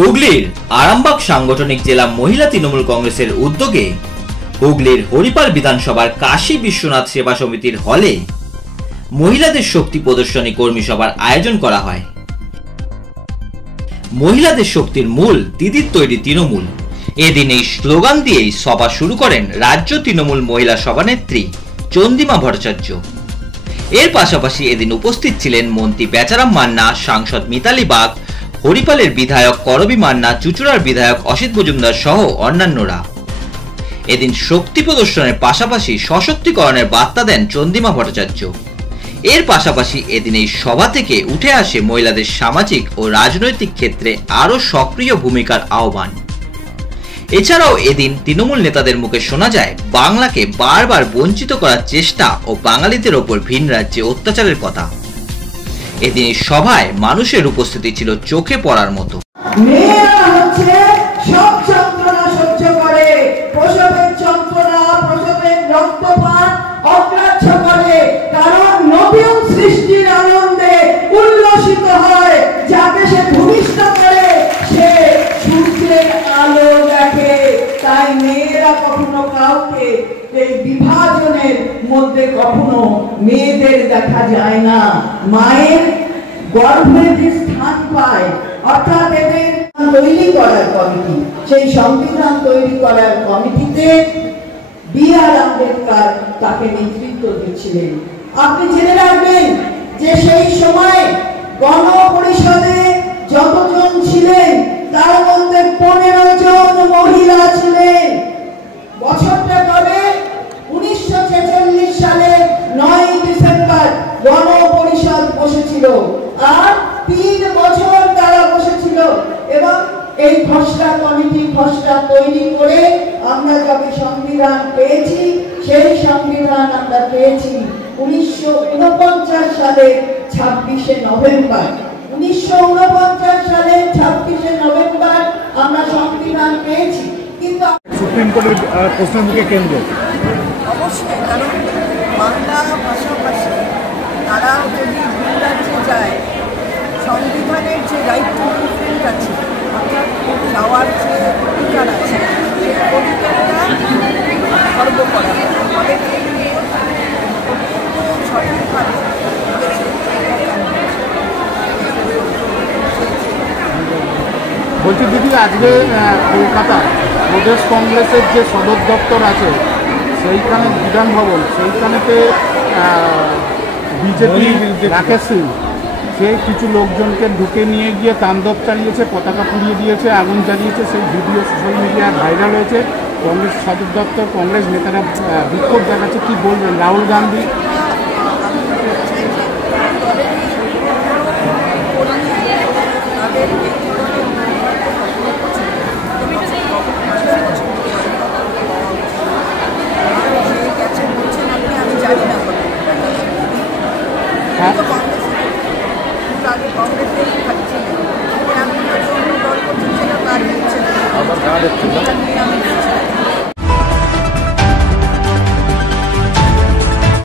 হুগলির আরামবাগ সাংগঠনিক জেলা মহিলা তৃণমূল কংগ্রেসের উদ্যোগে হুগলির হরিপাল বিধানসভার কাশী বিশ্বনাথ সেবা সমিতির হলে মহিলাদের শক্তি প্রদর্শনী কর্মী সভার আয়োজন করা হয়। মহিলাদের শক্তির মূল দিদির তৈরি তৃণমূল, এদিন এই স্লোগান দিয়েই সভা শুরু করেন রাজ্য তৃণমূল মহিলা সভানেত্রী চন্দ্রিমা ভট্টাচার্য। এর পাশাপাশি এদিন উপস্থিত ছিলেন মন্ত্রী বেচারাম মান্না, সাংসদ মিতালি বাগ, হরিপালের বিধায়ক করবী মান্না, চুঁচুড়ার বিধায়ক অসিত মজুমদার সহ অন্যান্যরা। এদিন শক্তি প্রদর্শনের পাশাপাশি সশক্তিকরণের বার্তা দেন চন্দ্রিমা ভট্টাচার্য। এর পাশাপাশি এদিন এই সভা থেকে উঠে আসে মহিলাদের সামাজিক ও রাজনৈতিক ক্ষেত্রে আরও সক্রিয় ভূমিকার আহ্বান। এছাড়াও এদিন তৃণমূল নেতাদের মুখে শোনা যায় বাংলাকে বারবার বঞ্চিত করার চেষ্টা ও বাঙালিদের ওপর ভিন রাজ্যে অত্যাচারের কথা। এদিন এই সভায় মানুষের উপস্থিতি ছিল চোখে পড়ার মতো। মেয়েরা হচ্ছে সব যন্ত্রণা সহ্য করে, প্রসবের যন্ত্রণা, প্রসবের রক্তপাত অগ্রাহ্য করে, কারণ নতুন সৃষ্টির আনন্দে উল্লসিত হয়। যাকে সে ভূমিষ্ঠ করে সে সূর্যের আলো দেখে। তাই মেয়েরা কখনো কাউকে এই বিভাজনের মধ্যে কখনো মেয়েদের দেখা যায় না। মায়ের গর্ভে যে স্থান পায়, অর্থাৎ এদের তৈরি করার কমিটি, সেই সংবিধান তৈরি করার কমিটিতে বি.আর. আম্বেদকর তাকে নেতৃত্ব দিচ্ছিলেন। আপনি জেনে রাখবেন যে সেই সময় গণপরিষদে যতজন ছিলেন তার মধ্যে 15 জন মহিলা ছিলেন। বছরটা কবে? 1946 সালের 9 ডিসেম্বর গণপরিষদ বসেছিল, আর 3 বছর তারা বসেছিল। এবং এই খসড়া কমিটি খসড়া তৈরি করে আমরা যবে সংবিধান পেয়েছি, সেই সংবিধান আমরা পেয়েছি 1949 সালের 26শে নভেম্বর। 1949 সালের 26শে নভেম্বর আমরা সংবিধান পেয়েছি। কিন্তু সুপ্রিম কোর্টের প্রশ্নের মুখে কেন্দ্র অবশ্যই, কারণ বাংলা ভাষাভাষী তারা যদি ভিন রাজ্যে যায়, সংবিধানের যে রাইট টু মুভমেন্ট আছে, অর্থাৎ যাওয়ার যে অধিকার আছে, সেই অধিকারটা খর্ব করা আমাদের সঠিকভাবে বলছি দিদি, আজকে কলকাতা প্রদেশ কংগ্রেসের যে সদর দপ্তর আছে সেইখানে বিধান ভবন, সেইখানেতে বিজেপি রাকেশ সিং সে কিছু লোকজনকে ঢুকে নিয়ে গিয়ে তাণ্ডব চালিয়েছে, পতাকা পুড়িয়ে দিয়েছে, আগুন জ্বালিয়েছে। সেই ভিডিও সোশ্যাল মিডিয়ায় ভাইরাল হয়েছে। কংগ্রেস সদর দপ্তর, কংগ্রেস নেতারা বিক্ষোভ দেখাচ্ছে। কি বলবেন? রাহুল গান্ধী